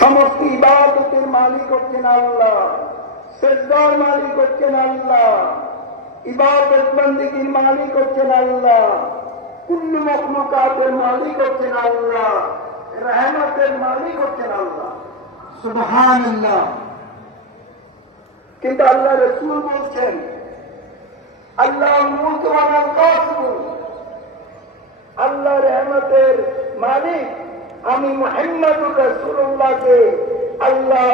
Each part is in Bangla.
সমস্ত ইবাদতের মালিক হচ্ছেন আল্লাহ শ্রেষ্ঠার মালিক হচ্ছেন আল্লাহ, ইবাদত বন্দীগীর মালিক হচ্ছেন আল্লাহ মালিক হচ্ছেন আল্লাহ, রহমতের মালিক হচ্ছেন আল্লাহ। সুবহানাল্লাহ। কিন্তু আল্লাহ রসুল বলছেন, আল্লাহ কাসিম। আল্লাহ রহমতের মালিক। আমি মোহাম্মদুর রসুল্লাহকে আল্লাহ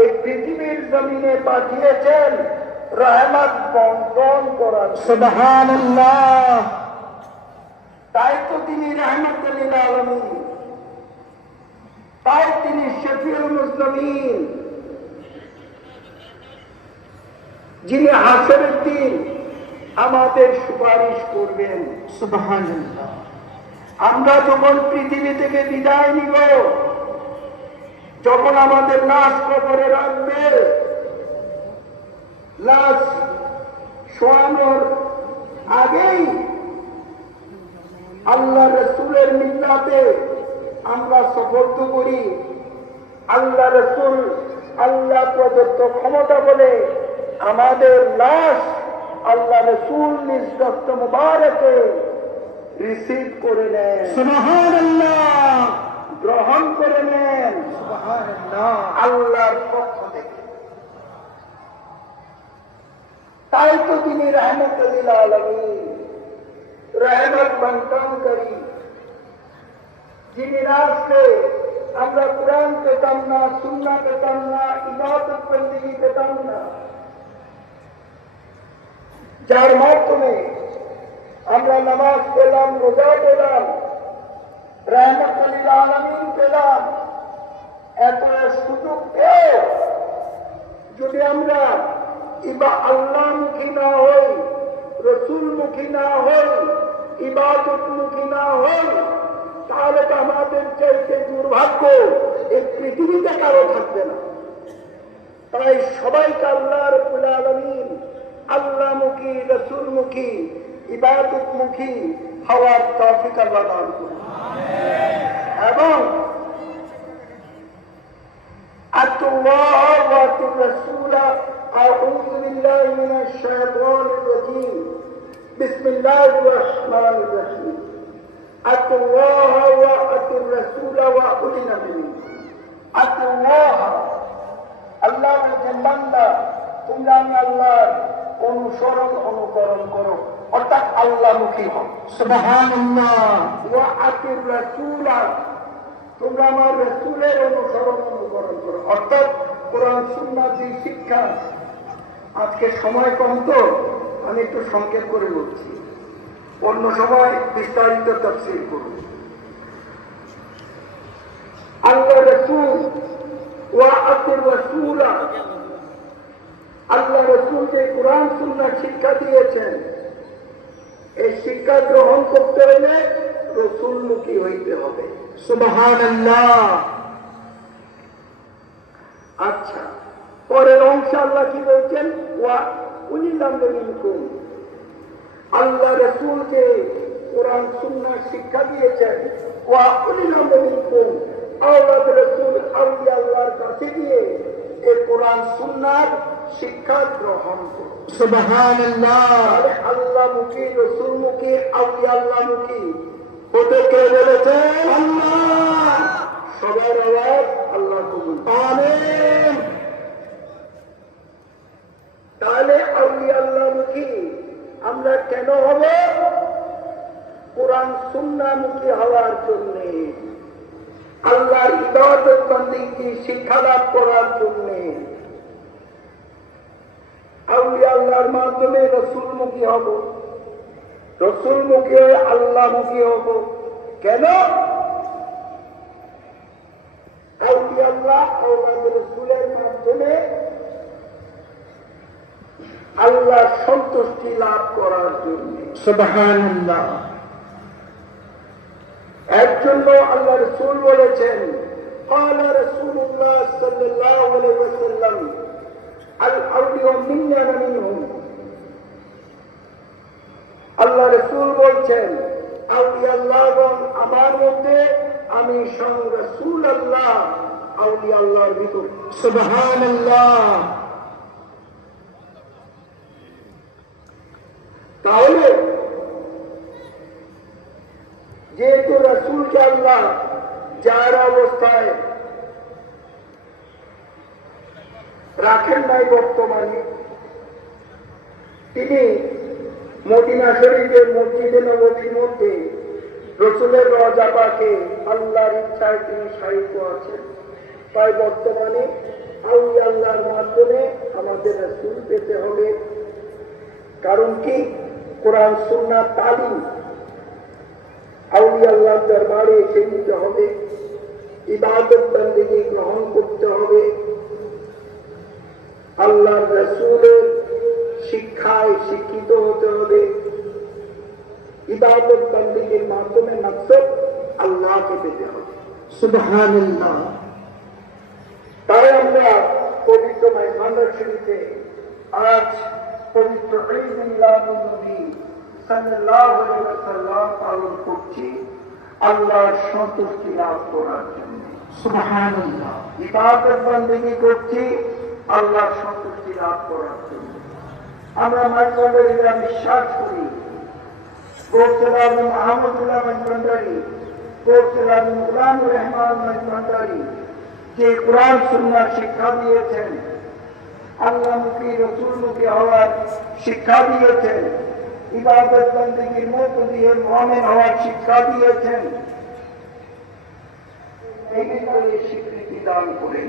এই পৃথিবীর জমিনে পাঠিয়েছেন রহমত বন্টন করার। সুবহানাল্লাহ। তাই তো তিনি রহমতুল্লিল আলমী তাই তিনি শফিউল মুসলিমিন। যিনি হাসরের দিন আমাদের সুপারিশ করবেন। সুবহানাল্লাহ। আমরা যখন পৃথিবী থেকে বিদায় নিব, যখন আমাদের লাশ কবরে রাখবে, লাশ শোয়ানোর আগেই আল্লাহ রসুলের মিল্লাতে আমরা সফর্দ করি। আল্লাহ রসুল আল্লাহ প্রদত্ত ক্ষমতা বলে আমাদের লাশ আল্লাহ রসুল নিঃস্বস্ত মুবারকে রিসিভ করে নেন। গ্রহণ করে নেন। আল্লাহর পক্ষ থেকে। তাই তো তিনি রহমতুল্লিল আলমী রহমত বন্টন করি। যিনি রাস্তে আমরা কোরআন পেতাম না সুন্না পেতাম না ইবাদত বন্দিগি পেতাম না যার মাধ্যমে আমরা নামাজ পেলাম, রোজা পেলাম রহমতুল্লিল আলমিন পেলাম। এত সুযোগ পেয়েও যদি আমরা ইবা আল্লাহমুখী না হই, রসুলমুখী না হই, ইবাদতমুখী না হই, তাহলে তো আমাদের চাইতে দুর্ভাগ্য এই পৃথিবীতে কারও থাকবে না। তাই সবাইকে আল্লাহ রবুল আলমিন আল্লাহমুখী, রসুলমুখী ইবাদতমুখী হওয়ার তৌফিক আল্লাহ দান করুন এবং আতুল্লাহ ওয়া আতুর রাসূল আউযু বিল্লাহি মিনাশ শাইতানির রাজীম বিসমিল্লাহির রহমানির রহিম আতুল্লাহ ওয়া আতুর রাসূল ওয়া উলিল আমিন আতুল্লাহ আল্লাহর যে বান্দা তোমরা আমি আল্লাহর অনুসরণ অনুকরণ করো অর্থাৎ আল্লাহমুখী রাসূলা তোমরা আমার রসুলের অনুসরণ অনুকরণ করো। অর্থাৎ কোরআন সুন্নাহ যে শিক্ষা। আজকে সময় কম তো আমি একটু সংক্ষেপ করে বলছি। অন্য সময় বিস্তারিত তফসিল করুন আল্লাহ রসুল ওয়া আতির রাসূলা আল্লাহ রসুল যে কোরআন সুন্নাহ শিক্ষা দিয়েছেন। এই শিক্ষা গ্রহণ করতে হলে রসুলমুখী হইতে হবে। আচ্ছা পরের অংশ আল্লাহ কি বলছেন? আল্লাহ রসুলকে কোরআন সুন্নাহ শিক্ষা দিয়েছেন। ওয়া উনি মিনকুম। আল্লাহ রসুল আল্লাহ আল্লাহর কাছে গিয়ে এই কোরআন সুন্নার শিক্ষা গ্রহণ তাহলে আল্লাহ মুখী রসুল মুখী আউলিয়া আল্লাহ মুখী হতে কে আল্লাহ। সবার আওয়াজ আল্লাহ কবুল আমিন। তাহলে আউলিয়া আল্লাহ মুখী আমরা কেন হব? কোরআন সুন্না মুখী হওয়ার জন্য। আল্লাহর ইবাদত শিক্ষা লাভ করার জন্য। আল্লাহর মাধ্যমে রসুল মুখী হব রসুল মুখী হয়ে আল্লাহ মুখী হব কেন আউলিয়া আল্লাহ আল্লাহ রসুলের মাধ্যমে আল্লাহ সন্তুষ্টি লাভ করার জন্য সুবহানাল্লাহ এর জন্য আল্লাহ রসুল বলেছেন قال رسول الله صلى الله عليه وسلم আল্লাহ রসুল বলছেন, আউলিয়া আল্লাহগণ, আমার মধ্যে আমি সং রাসূল আল্লাহ, আউলিয়া আল্লাহর ভিতর। সুবহানাল্লাহ। তাহলে, যেহেতু রাসূলকে আল্লাহ যার অবস্থায় রাখেন নাই বর্তমানে। তিনি মদিনা শরীফের মসজিদে নবীর মধ্যে রসুলের রজা পাকে আল্লাহর ইচ্ছায় তিনি সাহিত্য আছেন। তাই বর্তমানে আল্লাহ আল্লাহর মাধ্যমে আমাদের রসুল পেতে হবে। কারণ কি? কোরআন সুন্না তালিম আউলি আল্লাহ দরবারে এসে নিতে হবে। ইবাদত বন্দিকে গ্রহণ করতে হবে। আল্লাহ রসুলের শিক্ষায় শিক্ষিত হতে হবে। ইবাদত বন্দীর মাধ্যমে মকসদ আল্লাহকে পেতে হবে। সুবহানাল্লাহ। তাই আমরা পবিত্র মাইমান্ডার শরীফে আজ পবিত্র পালন করছি আল্লাহর সন্তুষ্টি লাভ করার জন্য। ইবাদত বন্দী করছি আল্লাহর সন্তুষ্টি লাভ করার জন্য। আমরা মাইমান্ডারিরা বিশ্বাস করি। আহমদুল্লাহ মাইমান্ডারি গোসল আলম গুলামুর রহমান মাইমান্ডারি যে কোরআন সুন্নার শিক্ষা দিয়েছেন আল্লাহমুখী রসুলমুখী হওয়ার শিক্ষা দিয়েছেন, ইবাদত দিয়ে হওয়ার শিক্ষা দিয়েছেন। এই বিষয়ে স্বীকৃতি দান করেন।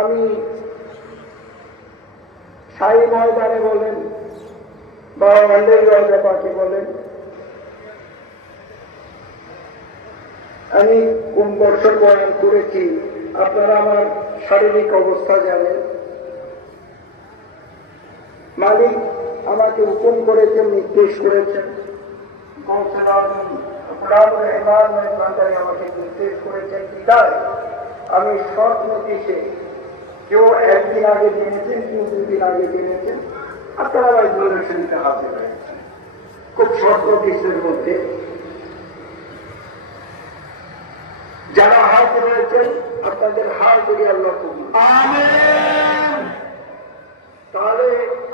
আমি সাই ময়দানে বলেন বা অন্যের রাজা পাকে বলেন, আমি কোন বছর বয়ন করেছি আপনারা আমার শারীরিক অবস্থা জানেন। মালিক আমাকে হুকুম করেছেন, নির্দেশ করেছেন। আমাকে নির্দেশ করেছেন, বিদায়। আমি শর্ট নোটিশে কেউ একদিন আগে জেনেছেন কেউ দুদিন আগে জেনেছেন আর তারা রেজলিউশনটা হাতে পেয়েছে খুব স্বল্প বিশ্বের মধ্যে? যারা হাত রয়েছেন আপনাদের হাত করিয়া লক্ষ্য তাহলে